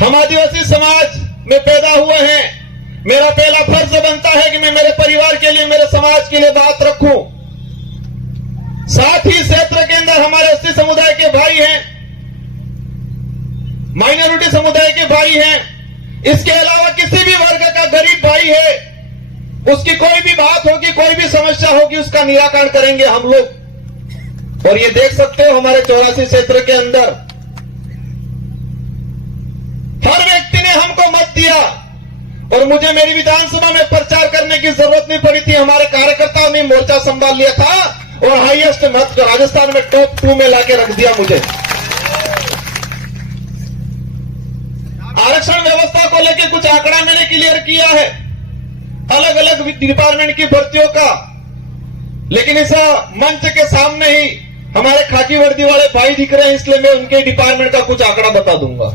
हम आदिवासी समाज में पैदा हुए हैं। मेरा पहला फर्ज बनता है कि मैं मेरे परिवार के लिए, मेरे समाज के लिए बात रखूं। साथ ही क्षेत्र के अंदर हमारे एसटी समुदाय के भाई हैं, माइनॉरिटी समुदाय के भाई हैं। इसके अलावा किसी भी वर्ग का गरीब भाई है, उसकी कोई भी बात होगी, कोई भी समस्या होगी, उसका निराकरण करेंगे हम लोग। और ये देख सकते हो हमारे 84 क्षेत्र के अंदर हर व्यक्ति ने हमको मत दिया और मुझे मेरी विधानसभा में प्रचार करने की जरूरत नहीं पड़ी थी। हमारे कार्यकर्ताओं ने मोर्चा संभाल लिया था और हाईएस्ट मत राजस्थान में टॉप 2 में लाके रख दिया मुझे। आरक्षण व्यवस्था को लेकर कुछ आंकड़ा मैंने क्लियर किया है, अलग अलग डिपार्टमेंट की भर्तियों का। लेकिन इस मंच के सामने ही हमारे खाकी वर्दी वाले भाई दिख रहे हैं, इसलिए मैं उनके डिपार्टमेंट का कुछ आंकड़ा बता दूंगा।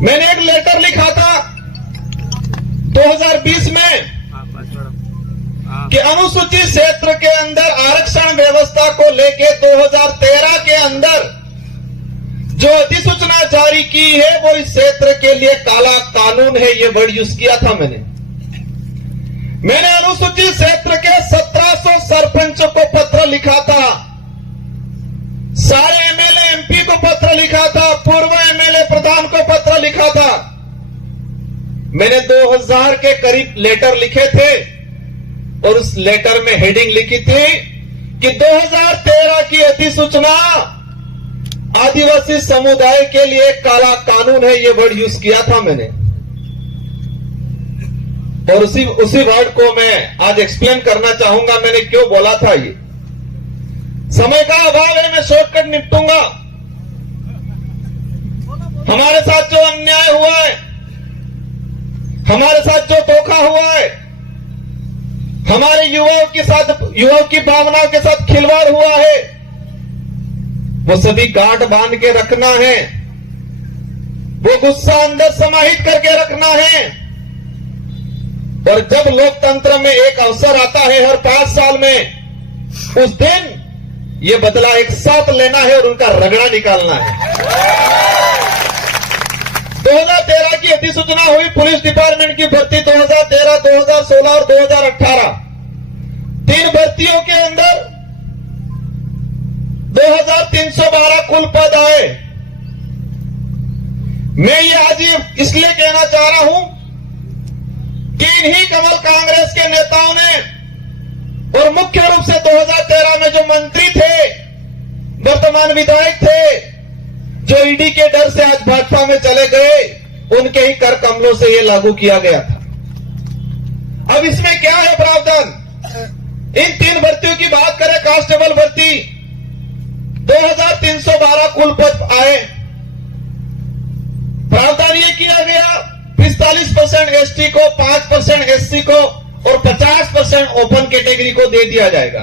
मैंने एक लेटर लिखा था 2020 में कि अनुसूचित क्षेत्र के अंदर आरक्षण व्यवस्था को लेके 2013 के अंदर जो अधिसूचना जारी की है वो इस क्षेत्र के लिए काला कानून है, ये वर्ड यूज किया था मैंने अनुसूचित क्षेत्र के 1700 सरपंचों को पत्र लिखा था, सारे एमएलए एमपी को पत्र लिखा था, पूर्व एमएलए प्रधान को पत्र लिखा था। मैंने 2000 के करीब लेटर लिखे थे और उस लेटर में हेडिंग लिखी थी कि 2013 की अधिसूचना आदिवासी समुदाय के लिए काला कानून है, ये वर्ड यूज किया था मैंने। और उसी वर्ड को मैं आज एक्सप्लेन करना चाहूंगा, मैंने क्यों बोला था। ये समय का अभाव है, मैं शॉर्टकट निपटूंगा। हमारे साथ जो अन्याय हुआ है, हमारे साथ जो धोखा हुआ है, हमारे युवाओं की भावनाओं के साथ खिलवाड़ हुआ है, वो सभी गांठ बांध के रखना है, वो गुस्सा अंदर समाहित करके रखना है। और जब लोकतंत्र में एक अवसर आता है हर 5 साल में, उस दिन ये बदला एक साथ लेना है और उनका रगड़ा निकालना है। 2013 की अधिसूचना हुई पुलिस डिपार्टमेंट की भर्ती 2013, 2016 और 2018। 3 भर्तियों के अंदर 2312 कुल पद आए। मैं ये आज इसलिए कहना चाह रहा हूं, 3 ही कमल कांग्रेस के नेताओं ने और मुख्य रूप से 2013 में जो मंत्री थे, वर्तमान विधायक थे, जो ईडी के डर से आज भाजपा में चले गए, उनके ही कर कमलों से ये लागू किया गया था। अब इसमें क्या है प्रावधान? इन 3 भर्तियों की बात करें, कांस्टेबल भर्ती 2312 कुल पद आए। प्रावधान ये किया गया 45% एसटी को, 5% एससी को और 50% ओपन कैटेगरी को दे दिया जाएगा।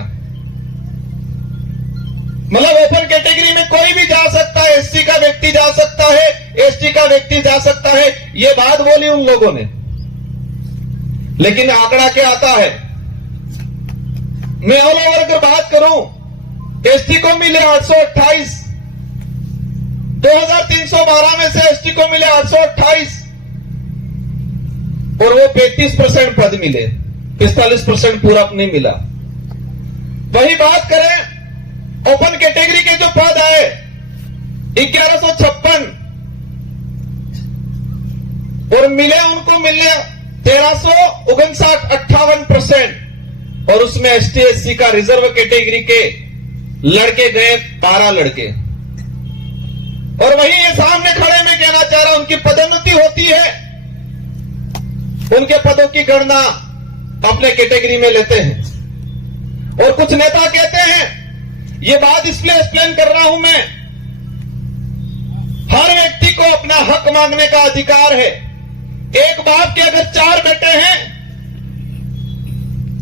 मतलब ओपन कैटेगरी में कोई भी जा सकता है, एससी का व्यक्ति जा सकता है, एसटी का व्यक्ति जा सकता है, ये बात बोली उन लोगों ने। लेकिन आंकड़ा क्या आता है? मैं ऑल ओवर की बात करूं, एसटी को मिले 828, 2312 में से एसटी को मिले 828 और वो 35% पद मिले, 45% पूरा नहीं मिला। वही बात करें ओपन कैटेगरी के जो पद आए 1156 और मिले उनको 1359 और उसमें एसटी एससी का रिजर्व कैटेगरी के लड़के गए 12 लड़के। और वही ये सामने खड़े में कहना चाह रहा हूं, उनकी पदोन्नति होती है, उनके पदों की गणना अपने कैटेगरी में लेते हैं। और कुछ नेता कहते हैं, ये बात इसलिए एक्सप्लेन कर रहा हूं मैं, हर व्यक्ति को अपना हक मांगने का अधिकार है। एक बाप के अगर 4 बेटे हैं,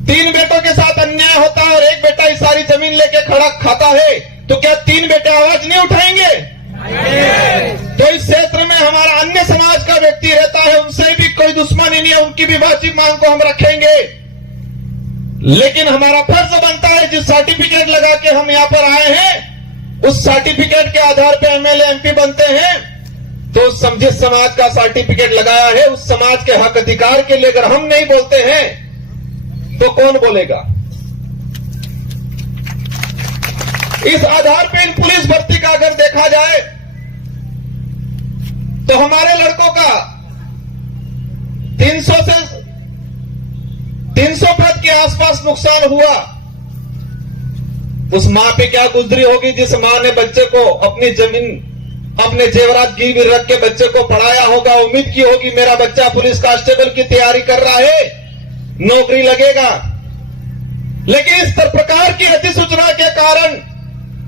3 बेटों के साथ अन्याय होता है और एक बेटा ही सारी जमीन लेके खड़ा खाता है, तो क्या 3 बेटे आवाज नहीं उठाएंगे? तो इस क्षेत्र में हमारा अन्य समाज का व्यक्ति रहता है, उनसे भी कोई दुश्मनी नहीं है, उनकी भी वाजिब मांग को हम रखेंगे। लेकिन हमारा फर्ज बनता है, जिस सर्टिफिकेट लगा के हम यहां पर आए हैं, उस सर्टिफिकेट के आधार पे एमएलए एमपी बनते हैं, तो जिस समाज का सर्टिफिकेट लगाया है उस समाज के हक अधिकार के लिए अगर हम नहीं बोलते हैं तो कौन बोलेगा? इस आधार पे इन पुलिस भर्ती का अगर देखा जाए तो हमारे लड़कों का 300 पद के आसपास नुकसान हुआ। उस मां पे क्या गुजरी होगी जिस मां ने बच्चे को अपनी जमीन, अपने जेवरात गिरवी रख के बच्चे को पढ़ाया होगा, उम्मीद की होगी मेरा बच्चा पुलिस कांस्टेबल की तैयारी कर रहा है, नौकरी लगेगा। लेकिन इस प्रकार की अधिसूचना के कारण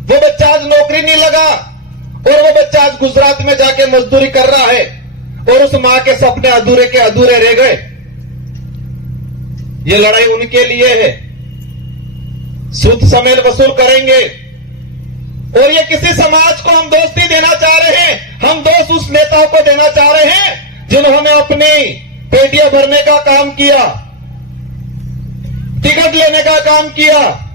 वो बच्चा आज नौकरी नहीं लगा और वो बच्चा आज गुजरात में जाके मजदूरी कर रहा है और उस मां के सपने अधूरे के अधूरे रह गए। ये लड़ाई उनके लिए है। सूद समेत वसूल करेंगे और ये किसी समाज को हम दोष नहीं देना चाह रहे हैं, हम दोष उस नेताओं को देना चाह रहे हैं जिन्होंने अपनी पेटियां भरने का काम किया, टिकट लेने का काम किया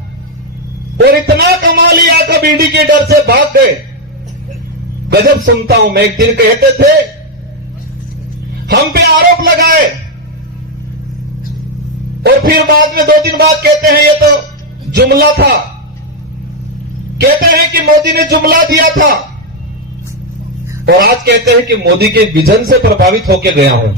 और इतना कमा लिया कब ईडी के डर से भाग गए। गजब सुनता हूं मैं। एक दिन कहते थे हम पे आरोप लगाए और फिर बाद में 2 दिन बाद कहते हैं ये तो जुमला था, कहते हैं कि मोदी ने जुमला दिया था और आज कहते हैं कि मोदी के विजन से प्रभावित होकर गया हूं।